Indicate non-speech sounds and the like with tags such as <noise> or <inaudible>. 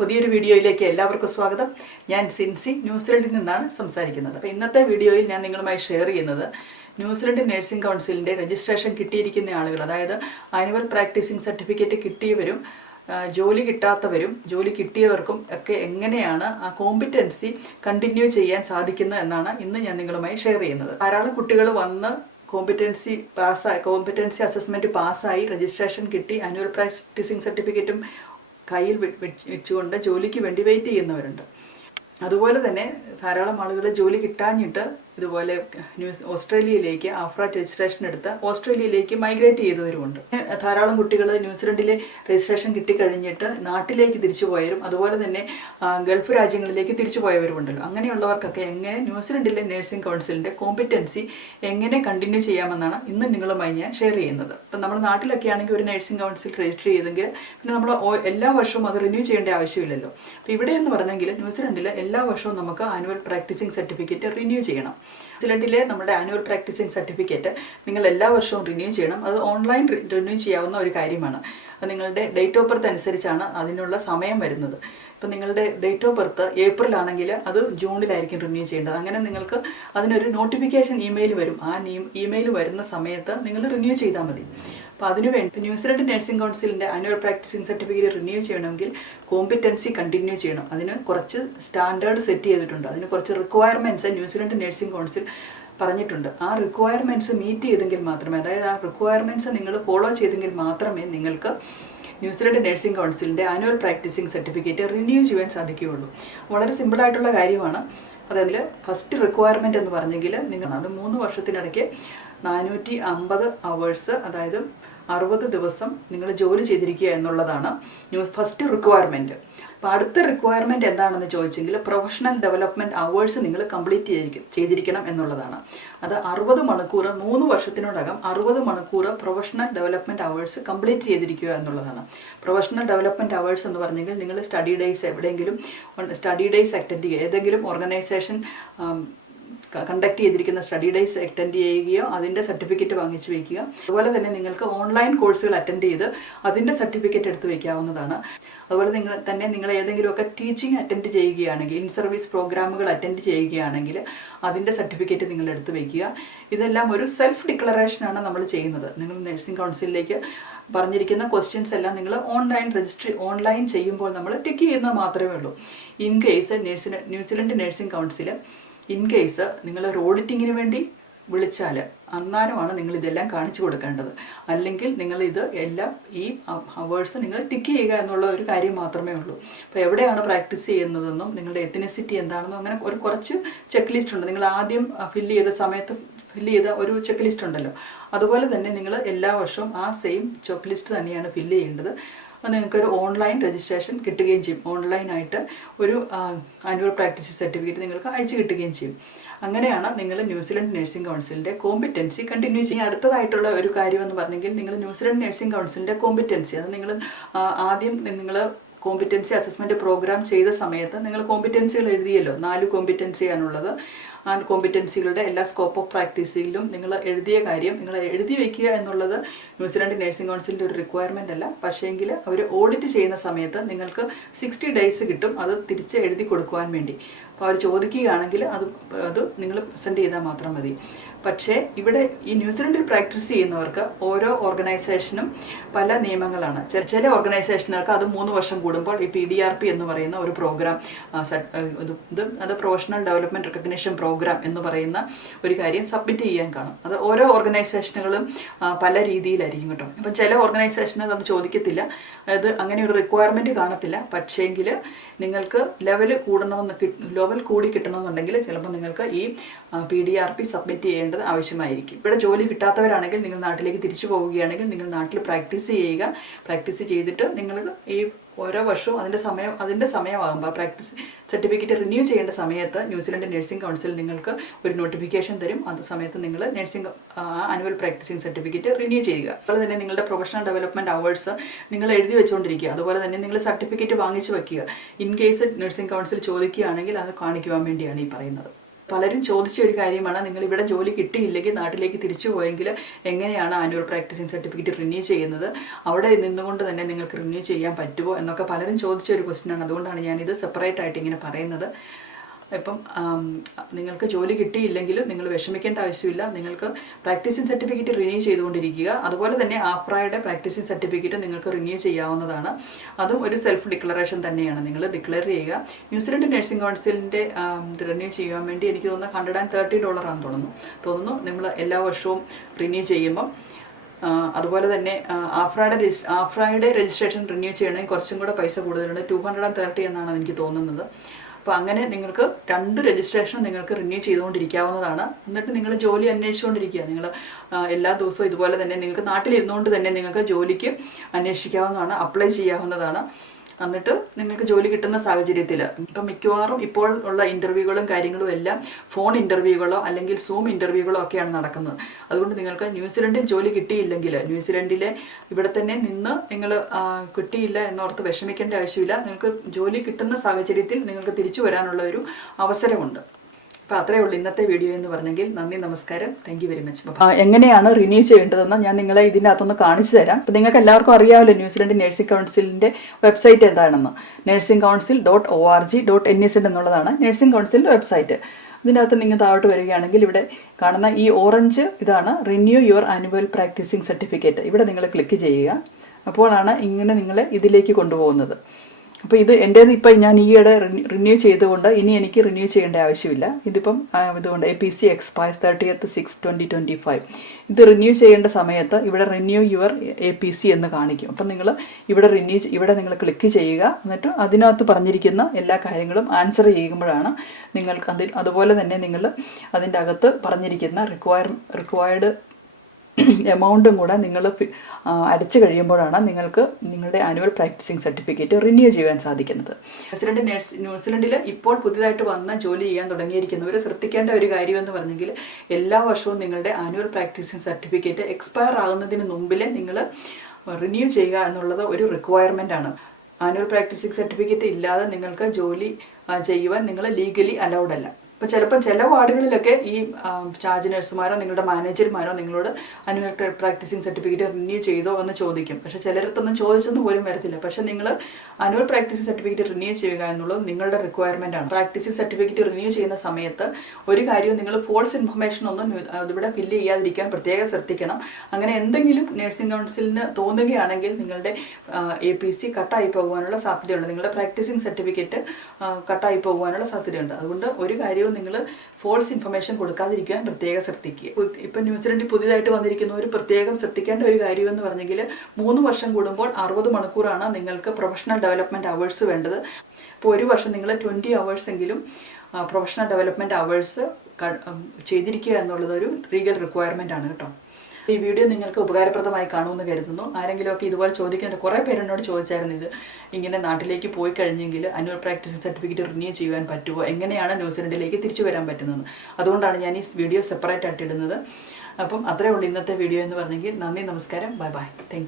പുതിയൊരു വീഡിയോയിലേക്ക് എല്ലാവർക്കും സ്വാഗതം. ഞാൻ സിൻസി ന്യൂസിലൻഡിൽ നിന്നാണ് സംസാരിക്കുന്നത്. അപ്പോൾ ഇന്നത്തെ വീഡിയോയിൽ ഞാൻ നിങ്ങളുമായി ഷെയർ ചെയ്യുന്നത് ന്യൂസിലൻഡ് നഴ്സിംഗ് കൗൺസിലിന്റെ രജിസ്ട്രേഷൻ കിട്ടിയിരിക്കുന്ന ആളുകൾ. അതായത് ആനുവൽ പ്രാക്ടീസിംഗ് സർട്ടിഫിക്കറ്റ് കിട്ടിയവരും ജോലി കിട്ടാത്തവരും ജോലി കിട്ടിയവർക്കും ഒക്കെ എങ്ങനെയാണ് ആ കോമ്പിറ്റൻസി കണ്ടിന്യൂ ചെയ്യാൻ സാധിക്കുന്നത് എന്നാണ് ഇന്ന് ഞാൻ നിങ്ങളുമായി ഷെയർ ചെയ്യുന്നത്. ധാരാളം കുട്ടികൾ വന്ന് കോമ്പിറ്റൻസി പാസ്സായി കോമ്പിറ്റൻസി അസസ്മെന്റ് പാസ്സായി രജിസ്ട്രേഷൻ കിട്ടി. ആനുവൽ പ്രാക്ടീസിങ് സർട്ടിഫിക്കറ്റും കയ്യിൽ വെച്ചുകൊണ്ട് ജോലിക്ക് വേണ്ടി വെയിറ്റ് ചെയ്യുന്നവരുണ്ട്. അതുപോലെ തന്നെ ധാരാളം ആളുകൾ ജോലി കിട്ടാഞ്ഞിട്ട് ഇതുപോലെ ന്യൂസ് ഓസ്ട്രേലിയയിലേക്ക് ആഫ്ര രജിസ്ട്രേഷൻ എടുത്ത് ഓസ്ട്രേലിയയിലേക്ക് മൈഗ്രേറ്റ് ചെയ്തവരുമുണ്ട്. ധാരാളം കുട്ടികൾ ന്യൂസിലൻഡിലെ രജിസ്ട്രേഷൻ കിട്ടിക്കഴിഞ്ഞിട്ട് നാട്ടിലേക്ക് തിരിച്ചു പോയവരും അതുപോലെ തന്നെ ഗൾഫ് രാജ്യങ്ങളിലേക്ക് തിരിച്ചു പോയവരുമുണ്ടല്ലോ അങ്ങനെയുള്ളവർക്കൊക്കെ എങ്ങനെ ന്യൂസിലൻഡിലെ നഴ്സിംഗ് കൗൺസിലിന്റെ കോമ്പിറ്റൻസി എങ്ങനെ കണ്ടിന്യൂ ചെയ്യാമെന്നാണ് ഇന്ന് നിങ്ങളുമായി ഞാൻ ഷെയർ ചെയ്യുന്നത്. ഇപ്പം നമ്മുടെ നാട്ടിലൊക്കെ ആണെങ്കിൽ ഒരു നഴ്സിംഗ് കൗൺസിൽ രജിസ്റ്റർ ചെയ്തെങ്കിൽ പിന്നെ നമ്മൾ എല്ലാ വർഷവും അത് റിന്യൂ ചെയ്യേണ്ട ആവശ്യമില്ലല്ലോ. അപ്പോൾ ഇവിടെ എന്ന് പറഞ്ഞെങ്കിൽ ന്യൂസിലൻഡിൽ എല്ലാ വർഷവും നമുക്ക് ആനുവൽ പ്രാക്ടീസിംഗ് സർട്ടിഫിക്കറ്റ് റിന്യൂ ചെയ്യണം. ന്യൂസിലൻഡിലെ നമ്മുടെ ആനുവൽ പ്രാക്ടീസിങ് സർട്ടിഫിക്കറ്റ് നിങ്ങൾ എല്ലാ വർഷവും റിന്യൂ ചെയ്യണം. അത് ഓൺലൈൻ റിന്യൂ ചെയ്യാവുന്ന ഒരു കാര്യമാണ്. നിങ്ങളുടെ ഡേറ്റ് ഓഫ് ബർത്ത് അനുസരിച്ചാണ് അതിനുള്ള സമയം വരുന്നത്. ഇപ്പം നിങ്ങളുടെ ഡേറ്റ് ഓഫ് ബർത്ത് ഏപ്രിൽ ആണെങ്കിൽ അത് ജൂണിലായിരിക്കും റിന്യൂ ചെയ്യേണ്ടത്. അങ്ങനെ നിങ്ങൾക്ക് അതിനൊരു നോട്ടിഫിക്കേഷൻ ഇമെയിൽ വരും. ആ ഇമെയിൽ വരുന്ന സമയത്ത് നിങ്ങൾ റിന്യൂ ചെയ്താൽ മതി. അപ്പോൾ അതിനുവേണ്ടി ന്യൂസിലൻഡ് നഴ്സിംഗ് കൗൺസിലിന്റെ ആനുവൽ പ്രാക്ടീസിംഗ് സർട്ടിഫിക്കറ്റ് റിന്യൂ ചെയ്യണമെങ്കിൽ കോമ്പിറ്റൻസി കണ്ടിന്യൂ ചെയ്യണം. അതിന് കുറച്ച് സ്റ്റാൻഡേർഡ് സെറ്റ് ചെയ്തിട്ടുണ്ട്. അതിന് കുറച്ച് റിക്വയർമെന്റ്സ് ന്യൂസിലൻഡ് നഴ്സിംഗ് കൗൺസിൽ പറഞ്ഞിട്ടുണ്ട്. ആ റിക്വയർമെന്റ്സ് മീറ്റ് ചെയ്തെങ്കിൽ മാത്രമേ അതായത് ആ റിക്വയർമെന്റ്സ് നിങ്ങൾ ഫോളോ ചെയ്തെങ്കിൽ മാത്രമേ നിങ്ങൾക്ക് ന്യൂസിലൻഡ് നഴ്സിംഗ് കൗൺസിലിന്റെ ആനുവൽ പ്രാക്ടീസിംഗ് സർട്ടിഫിക്കറ്റ് റിന്യൂ ചെയ്യാൻ സാധിക്കുകയുള്ളൂ. വളരെ സിമ്പിളായിട്ടുള്ള കാര്യമാണ്. അതതിൽ ഫസ്റ്റ് റിക്വയർമെന്റ് എന്ന് പറഞ്ഞെങ്കിൽ നിങ്ങൾ അത് മൂന്ന് വർഷത്തിനിടയ്ക്ക് നാനൂറ്റി അമ്പത് അവേഴ്സ് അതായത് അറുപത് ദിവസം നിങ്ങൾ ജോലി ചെയ്തിരിക്കുക എന്നുള്ളതാണ് ഫസ്റ്റ് റിക്വയർമെന്റ് അപ്പോൾ അടുത്ത റിക്വയർമെന്റ് എന്താണെന്ന് ചോദിച്ചെങ്കിൽ പ്രൊഫഷണൽ ഡെവലപ്മെന്റ് അവേഴ്സ് നിങ്ങൾ കംപ്ലീറ്റ് ചെയ്തിരിക്കും ചെയ്തിരിക്കണം എന്നുള്ളതാണ്. അത് അറുപത് മണിക്കൂർ മൂന്ന് വർഷത്തിനോടകം അറുപത് മണിക്കൂർ പ്രൊഫഷണൽ ഡെവലപ്മെന്റ് അവേഴ്സ് കംപ്ലീറ്റ് ചെയ്തിരിക്കുക എന്നുള്ളതാണ്. പ്രൊഫഷണൽ ഡെവലപ്മെന്റ് അവേഴ്സ് എന്ന് പറഞ്ഞെങ്കിൽ നിങ്ങൾ സ്റ്റഡി ഡേയ്സ് എവിടെയെങ്കിലും സ്റ്റഡി ഡേയ്സ് അറ്റൻഡ് ചെയ്യുക. ഏതെങ്കിലും ഓർഗനൈസേഷൻ കണ്ടക്ട് ചെയ്തിരിക്കുന്ന സ്റ്റഡി ഡേയ്സ് അറ്റൻഡ് ചെയ്യുകയോ അതിന്റെ സർട്ടിഫിക്കറ്റ് വാങ്ങിച്ചു വയ്ക്കുക അതുപോലെ തന്നെ നിങ്ങൾക്ക് ഓൺലൈൻ കോഴ്സുകൾ അറ്റൻഡ് ചെയ്ത് അതിന്റെ സർട്ടിഫിക്കറ്റ് എടുത്ത് വയ്ക്കാവുന്നതാണ് അതുപോലെ നിങ്ങൾ തന്നെ നിങ്ങൾ ഏതെങ്കിലുമൊക്കെ ടീച്ചിങ് അറ്റൻഡ് ചെയ്യുകയാണെങ്കിൽ ഇൻ സർവീസ് പ്രോഗ്രാമുകൾ അറ്റൻഡ് ചെയ്യുകയാണെങ്കിൽ അതിന്റെ സർട്ടിഫിക്കറ്റ് നിങ്ങൾ എടുത്ത് വയ്ക്കുക ഇതെല്ലാം ഒരു സെൽഫ് ഡിക്ലറേഷനാണ് നമ്മൾ ചെയ്യുന്നത്. നിങ്ങൾ നഴ്സിംഗ് കൗൺസിലിലേക്ക് പറഞ്ഞിരിക്കുന്ന ക്വസ്റ്റ്യൻസ് എല്ലാം നിങ്ങൾ ഓൺലൈൻ രജിസ്റ്റർ ഓൺലൈൻ ചെയ്യുമ്പോൾ നമ്മൾ ടിക്ക് ചെയ്യുന്നത് മാത്രമേ ഉള്ളൂ. In case നേഴ്സിന് New Zealand nursing council in case നിങ്ങൾ ഒരു ഓഡിറ്റിങ്ങിന് വേണ്ടി വിളിച്ചാൽ അന്നേരമാണ് നിങ്ങൾ ഇതെല്ലാം കാണിച്ചു കൊടുക്കേണ്ടത്. അല്ലെങ്കിൽ നിങ്ങൾ ഇത് എല്ലാം ഈ അവേഴ്സ് നിങ്ങൾ ടിക്ക് ചെയ്യുക എന്നുള്ള ഒരു കാര്യം മാത്രമേ ഉള്ളൂ. അപ്പോൾ എവിടെയാണ് പ്രാക്ടീസ് ചെയ്യുന്നതെന്നും നിങ്ങളുടെ എത്തിനിസിറ്റി എന്താണെന്നും അങ്ങനെ ഒരു കുറച്ച് ചെക്ക് ലിസ്റ്റ് ഉണ്ട്. നിങ്ങൾ ആദ്യം ഫില്ല് ചെയ്ത സമയത്ത് ഫില്ല് ചെയ്ത ഒരു ചെക്ക് ലിസ്റ്റ് ഉണ്ടല്ലോ. അതുപോലെ തന്നെ നിങ്ങൾ എല്ലാ വർഷവും ആ സെയിം ചെക്ക് ലിസ്റ്റ് തന്നെയാണ് ഫില്ല് ചെയ്യേണ്ടത്. നിങ്ങൾക്കൊരു ഓൺലൈൻ രജിസ്ട്രേഷൻ കിട്ടുകയും ചെയ്യും. ഓൺലൈനായിട്ട് ഒരു ആനുവൽ പ്രാക്ടീസ് സർട്ടിഫിക്കറ്റ് നിങ്ങൾക്ക് അയച്ചു കിട്ടുകയും ചെയ്യും. അങ്ങനെയാണ് നിങ്ങൾ ന്യൂസിലൻഡ് നഴ്സിംഗ് കൗൺസിലിന്റെ കോമ്പിറ്റൻസി കണ്ടിന്യൂ ചെയ്യുക. അടുത്തതായിട്ടുള്ള ഒരു കാര്യം എന്ന് പറഞ്ഞെങ്കിൽ നിങ്ങൾ ന്യൂസിലൻഡ് നഴ്സിംഗ് കൗൺസിലിന്റെ കോമ്പിറ്റൻസി അത് നിങ്ങൾ ആദ്യം നിങ്ങൾ കോമ്പിറ്റൻസി അസസ്മെന്റ് പ്രോഗ്രാം ചെയ്ത സമയത്ത് നിങ്ങൾ കോമ്പിറ്റൻസികൾ എഴുതിയല്ലോ. നാല് കോമ്പിറ്റൻസിയാണുള്ളത് ആ കോമ്പിറ്റൻസികളുടെ എല്ലാ സ്കോപ്പ് ഓഫ് പ്രാക്ടീസിലും നിങ്ങൾ എഴുതിയ കാര്യം നിങ്ങൾ എഴുതി വയ്ക്കുക എന്നുള്ളത് ന്യൂസിലാൻഡ് നഴ്സിംഗ് കൗൺസിലിന്റെ ഒരു റിക്വയർമെന്റ് അല്ല. പക്ഷേങ്കിൽ അവർ ഓഡിറ്റ് ചെയ്യുന്ന സമയത്ത് നിങ്ങൾക്ക് സിക്സ്റ്റി ഡേയ്സ് കിട്ടും അത് തിരിച്ച് എഴുതി കൊടുക്കുവാൻ വേണ്ടി. അപ്പോൾ അവർ ചോദിക്കുകയാണെങ്കിൽ അത് അത് നിങ്ങൾ പ്രസന്റ് ചെയ്താൽ മാത്രം മതി. പക്ഷേ ഇവിടെ ഈ ന്യൂസിലൻഡിൽ പ്രാക്ടീസ് ചെയ്യുന്നവർക്ക് ഓരോ ഓർഗനൈസേഷനും പല നിയമങ്ങളാണ്. ചില ചില ഓർഗനൈസേഷനുകൾക്ക് അത് മൂന്ന് വർഷം കൂടുമ്പോൾ ഈ പി ഡി ആർ പി എന്ന് പറയുന്ന ഒരു പ്രോഗ്രാം ഇത് അത് പ്രൊഫഷണൽ ഡെവലപ്മെന്റ് റെക്കഗ്നേഷൻ പ്രോഗ്രാം എന്ന് പറയുന്ന ഒരു കാര്യം സബ്മിറ്റ് ചെയ്യാൻ കാണും. അത് ഓരോ ഓർഗനൈസേഷനുകളും പല രീതിയിലായിരിക്കും കേട്ടോ. അപ്പം ചില ഓർഗനൈസേഷന് അത് ചോദിക്കത്തില്ല. അത് അങ്ങനെ ഒരു റിക്വയർമെന്റ് കാണത്തില്ല. പക്ഷേങ്കിൽ നിങ്ങൾക്ക് ലെവൽ കൂടണമെന്ന് ലെവൽ കൂടി കിട്ടണമെന്നുണ്ടെങ്കിൽ ചിലപ്പോൾ നിങ്ങൾക്ക് ഈ P D R P submit ചെയ്യേണ്ടത് ആവശ്യമായിരിക്കും. ഇവിടെ ജോലി കിട്ടാത്തവരാണെങ്കിൽ നിങ്ങൾ നാട്ടിലേക്ക് തിരിച്ചു പോവുകയാണെങ്കിൽ നിങ്ങൾ നാട്ടിൽ പ്രാക്ടീസ് ചെയ്യുക. പ്രാക്ടീസ് ചെയ്തിട്ട് നിങ്ങൾ ഈ ഓരോ വർഷവും അതിന്റെ സമയം അതിന്റെ സമയമാകുമ്പോൾ പ്രാക്ടീസ് സർട്ടിഫിക്കറ്റ് റിന്യൂ ചെയ്യേണ്ട സമയത്ത് ന്യൂസിലൻഡ് നഴ്സിംഗ് കൗൺസിൽ നിങ്ങൾക്ക് ഒരു നോട്ടിഫിക്കേഷൻ തരും. അത് സമയത്ത് നിങ്ങൾ nursing annual practising certificate renew ചെയ്യുക. അതുപോലെ തന്നെ നിങ്ങളുടെ പ്രൊഫഷണൽ ഡെവലപ്മെന്റ് അവേഴ്സ് നിങ്ങൾ എഴുതി വെച്ചുകൊണ്ടിരിക്കുക. അതുപോലെ തന്നെ നിങ്ങൾ സർട്ടിഫിക്കറ്റ് വാങ്ങിച്ചു വയ്ക്കുക ഇൻ കേസ് നഴ്സിംഗ് കൗൺസിൽ ചോദിക്കുകയാണെങ്കിൽ അത് കാണിക്കുവാൻ വേണ്ടിയാണ് ഈ പറയുന്നത്. പലരും ചോദിച്ച ഒരു കാര്യമാണ് നിങ്ങൾ ഇവിടെ ജോലി കിട്ടിയില്ലെങ്കിൽ നാട്ടിലേക്ക് തിരിച്ചു പോയെങ്കിൽ എങ്ങനെയാണ് ആനുവൽ പ്രാക്ടീസിങ് സർട്ടിഫിക്കറ്റ് റിന്യൂ ചെയ്യുന്നത്? അവിടെ നിന്നുകൊണ്ട് തന്നെ നിങ്ങൾക്ക് റിന്യൂ ചെയ്യാൻ പറ്റുമോ? എന്നൊക്കെ പലരും ചോദിച്ച ഒരു ക്വസ്റ്റ്യൻ ആണ്. അതുകൊണ്ടാണ് ഞാനിത് സെപ്പറേറ്റ് ആയിട്ട് ഇങ്ങനെ പറയുന്നത്. ഇപ്പം നിങ്ങൾക്ക് ജോലി കിട്ടിയില്ലെങ്കിലും നിങ്ങൾ വിഷമിക്കേണ്ട ആവശ്യമില്ല. നിങ്ങൾക്ക് പ്രാക്ടീസിങ് സർട്ടിഫിക്കറ്റ് റിന്യൂ ചെയ്തുകൊണ്ടിരിക്കുക. അതുപോലെ തന്നെ ആഫ്രായുടെ പ്രാക്ടീസിങ് സർട്ടിഫിക്കറ്റ് നിങ്ങൾക്ക് റിന്യൂ ചെയ്യാവുന്നതാണ്. അതും ഒരു സെൽഫ് ഡിക്ലറേഷൻ തന്നെയാണ്. നിങ്ങൾ ഡിക്ലെയർ ചെയ്യുക. ന്യൂസിലൻഡ് നഴ്സിംഗ് കൗൺസിലിന്റെ റിന്യൂ ചെയ്യാൻ വേണ്ടി എനിക്ക് തോന്നുന്നു ഹൺഡ്രഡ് ആൻഡ് തേർട്ടി ഡോളറാണെന്ന് തോന്നുന്നു. തോന്നുന്നു നമ്മൾ എല്ലാ വർഷവും റിന്യൂ ചെയ്യുമ്പം. അതുപോലെ തന്നെ ആഫ്രായുടെ ആഫ്രായുടെ ആഫ്രയുടെ രജിസ്ട്രേഷൻ റിന്യൂ ചെയ്യണമെങ്കിൽ കുറച്ചും കൂടെ പൈസ കൂടുതലുണ്ട് ടു ഹൺഡ്രഡ് ആൻഡ് തേർട്ടി എന്നാണ് എനിക്ക് തോന്നുന്നത്. അപ്പോൾ അങ്ങനെ നിങ്ങൾക്ക് രണ്ട് രജിസ്ട്രേഷൻ നിങ്ങൾക്ക് റിന്യൂ ചെയ്തുകൊണ്ടിരിക്കാവുന്നതാണ്. എന്നിട്ട് നിങ്ങൾ ജോലി അന്വേഷിച്ചുകൊണ്ടിരിക്കുക. നിങ്ങൾ എല്ലാ ദിവസവും ഇതുപോലെ തന്നെ നിങ്ങൾക്ക് നാട്ടിലിരുന്നുകൊണ്ട് തന്നെ നിങ്ങൾക്ക് ജോലിക്ക് അന്വേഷിക്കാവുന്നതാണ് അപ്ലൈ ചെയ്യാവുന്നതാണ്. എന്നിട്ട് നിങ്ങൾക്ക് ജോലി കിട്ടുന്ന സാഹചര്യത്തിൽ. ഇപ്പം മിക്കവാറും ഇപ്പോൾ ഉള്ള ഇന്റർവ്യൂകളും കാര്യങ്ങളും എല്ലാം ഫോൺ ഇന്റർവ്യൂകളോ അല്ലെങ്കിൽ സൂം ഇന്റർവ്യൂകളോ ഒക്കെയാണ് നടക്കുന്നത്. അതുകൊണ്ട് നിങ്ങൾക്ക് ന്യൂസിലൻഡിൽ ജോലി കിട്ടിയില്ലെങ്കിൽ ന്യൂസിലൻഡിലെ ഇവിടെ തന്നെ നിന്ന് നിങ്ങൾ കിട്ടിയില്ല എന്നോർത്ത് വിഷമിക്കേണ്ട ആവശ്യമില്ല. നിങ്ങൾക്ക് ജോലി കിട്ടുന്ന സാഹചര്യത്തിൽ നിങ്ങൾക്ക് തിരിച്ചു വരാനുള്ള ഒരു അവസരമുണ്ട്. അപ്പോൾ അത്രേ ഉള്ളൂ ഇന്നത്തെ വീഡിയോ എന്ന് പറഞ്ഞെങ്കിൽ. നന്ദി നമസ്കാരം. താങ്ക് യു വെരി മച്ച് എങ്ങനെയാണ് റിന്യൂ ചെയ്യേണ്ടതെന്ന് ഞാൻ നിങ്ങളെ ഇതിനകത്തൊന്ന് കാണിച്ചു തരാം. അപ്പോൾ നിങ്ങൾക്ക് എല്ലാവർക്കും അറിയാമല്ലോ ന്യൂസിലൻഡ് നഴ്സിംഗ് കൗൺസിലിന്റെ വെബ്സൈറ്റ് എന്താണെന്ന് nursing council dot O R G dot N S എന്നുള്ളതാണ് നഴ്സിംഗ് കൗൺസിലിന്റെ വെബ്സൈറ്റ് ഇതിനകത്ത് നിങ്ങൾ താഴോട്ട് വരികയാണെങ്കിൽ ഇവിടെ കാണുന്ന ഈ ഓറഞ്ച് ഇതാണ് renew your annual practising certificate ഇവിടെ നിങ്ങൾ ക്ലിക്ക് ചെയ്യുക. അപ്പോഴാണ് ഇങ്ങനെ നിങ്ങളെ ഇതിലേക്ക് കൊണ്ടുപോകുന്നത്. അപ്പോൾ ഇത് എന്റേത് ഇപ്പം ഞാൻ ഈയിടെ റിന്യൂ ചെയ്തുകൊണ്ട് ഇനി എനിക്ക് റിന്യൂ ചെയ്യേണ്ട ആവശ്യമില്ല. ഇതിപ്പം ഇതുകൊണ്ട് A P C expire thirtieth six twenty twenty five ഇത് റിന്യൂ ചെയ്യേണ്ട സമയത്ത് ഇവിടെ renew your A P C എന്ന് കാണിക്കും. അപ്പം നിങ്ങൾ ഇവിടെ റിന്യൂ ഇവിടെ നിങ്ങൾ ക്ലിക്ക് ചെയ്യുക. എന്നിട്ട് അതിനകത്ത് പറഞ്ഞിരിക്കുന്ന എല്ലാ കാര്യങ്ങളും ആൻസർ ചെയ്യുമ്പോഴാണ് നിങ്ങൾക്ക് അതിൽ അതുപോലെ തന്നെ നിങ്ങൾ അതിന്റെ അകത്ത് പറഞ്ഞിരിക്കുന്ന റിക്വയർ റിക്വയർഡ് <coughs> എമൗണ്ടും കൂടെ നിങ്ങൾ അടച്ചു കഴിയുമ്പോഴാണ് നിങ്ങൾക്ക് നിങ്ങളുടെ ആനുവൽ പ്രാക്ടീസിങ് സർട്ടിഫിക്കറ്റ് റിന്യൂ ചെയ്യാൻ സാധിക്കുന്നത്. ന്യൂസിലൻഡ് നേഴ്സ് ന്യൂസിലൻഡിൽ ഇപ്പോൾ പുതിയതായിട്ട് വന്ന ജോലി ചെയ്യാൻ തുടങ്ങിയിരിക്കുന്നവർ ശ്രദ്ധിക്കേണ്ട ഒരു കാര്യമെന്ന് പറഞ്ഞെങ്കിൽ എല്ലാ വർഷവും നിങ്ങളുടെ ആനുവൽ പ്രാക്ടീസിങ് സർട്ടിഫിക്കറ്റ് എക്സ്പയർ ആകുന്നതിന് മുമ്പിലേ നിങ്ങൾ റിന്യൂ ചെയ്യുക എന്നുള്ളത് ഒരു റിക്വയർമെന്റ് ആണ്. ആനുവൽ പ്രാക്ടീസിങ് സർട്ടിഫിക്കറ്റ് ഇല്ലാതെ നിങ്ങൾക്ക് ജോലി ചെയ്യുവാൻ നിങ്ങൾ ലീഗലി അലൗഡ് അല്ല. ഇപ്പം ചിലപ്പം ചില വാർഡുകളിലൊക്കെ ഈ ചാർജ് നഴ്സുമാരോ നിങ്ങളുടെ മാനേജർമാരോ നിങ്ങളോട് അനുവൽ പ്രാക്ടീസിങ് സർട്ടിഫിക്കറ്റ് റിന്യൂ ചെയ്തോ എന്ന് ചോദിക്കും. പക്ഷേ ചിലരത്തൊന്നും ചോദിച്ചൊന്നും പോലും വരത്തില്ല. പക്ഷേ നിങ്ങൾ അനുവൽ പ്രാക്ടീസിങ് സർട്ടിഫിക്കറ്റ് റിന്യൂ ചെയ്യുക എന്നുള്ളത് നിങ്ങളുടെ റിക്വയർമെന്റ് ആണ്. പ്രാക്ടീസിങ് സർട്ടിഫിക്കറ്റ് റിന്യൂ ചെയ്യുന്ന സമയത്ത് ഒരു കാര്യവും നിങ്ങൾ ഫോൾസ് ഇൻഫർമേഷൻ ഒന്നും അതിവിടെ ഫില്ല് ചെയ്യാതിരിക്കാൻ പ്രത്യേകം ശ്രദ്ധിക്കണം. അങ്ങനെ എന്തെങ്കിലും നഴ്സിംഗ് കൗൺസിലിന് തോന്നുകയാണെങ്കിൽ നിങ്ങളുടെ എ പി സി കട്ടായി പോകുവാനുള്ള സാധ്യതയുണ്ട്. നിങ്ങളുടെ പ്രാക്ടീസിങ് സർട്ടിഫിക്കറ്റ് കട്ടായി പോകുവാനുള്ള സാധ്യതയുണ്ട്. അതുകൊണ്ട് ഒരു കാര്യവും നിങ്ങൾ ഫോൾസ് ഇൻഫർമേഷൻ കൊടുക്കാതിരിക്കാൻ പ്രത്യേകം ശ്രദ്ധിക്കുക. ഇപ്പം ന്യൂസിലൻഡിൽ പുതിയതായിട്ട് വന്നിരിക്കുന്ന ഒരു പ്രത്യേകം ശ്രദ്ധിക്കേണ്ട ഒരു കാര്യം എന്ന് പറഞ്ഞെങ്കിൽ മൂന്ന് വർഷം കൂടുമ്പോൾ അറുപത് മണിക്കൂറാണ് നിങ്ങൾക്ക് പ്രൊഫഷണൽ ഡെവലപ്മെന്റ് അവേഴ്സ് വേണ്ടത്. അപ്പോൾ ഒരു വർഷം നിങ്ങൾ ട്വന്റി അവേഴ്സ് എങ്കിലും പ്രൊഫഷണൽ ഡെവലപ്മെന്റ് അവേഴ്സ് ചെയ്തിരിക്കുക എന്നുള്ളത് ഒരു ലീഗൽ റിക്വയർമെന്റ് ആണ് കേട്ടോ. ഈ വീഡിയോ നിങ്ങൾക്ക് ഉപകാരപ്രദമായി കാണുമെന്ന് കരുതുന്നു. ആരെങ്കിലുമൊക്കെ ഇതുപോലെ ചോദിക്കാൻ കുറേ പേരെന്നോട് ചോദിച്ചായിരുന്നു ഇത്. ഇങ്ങനെ നാട്ടിലേക്ക് പോയി കഴിഞ്ഞെങ്കിൽ അന്വൽ പ്രാക്ടീസിംഗ് സർട്ടിഫിക്കറ്റ് റിന്യൂ ചെയ്യാൻ പറ്റുമോ? എങ്ങനെയാണ് ന്യൂസിലൻഡിലേക്ക് തിരിച്ചു വരാൻ പറ്റുന്നത്? അതുകൊണ്ടാണ് ഞാൻ ഈ വീഡിയോ സെപ്പറേറ്റ് ആയിട്ട് ഇടുന്നത്. അപ്പം അത്രേ ഉള്ളൂ ഇന്നത്തെ വീഡിയോ എന്ന് പറഞ്ഞെങ്കിൽ നന്ദി നമസ്കാരം. Bye bye thank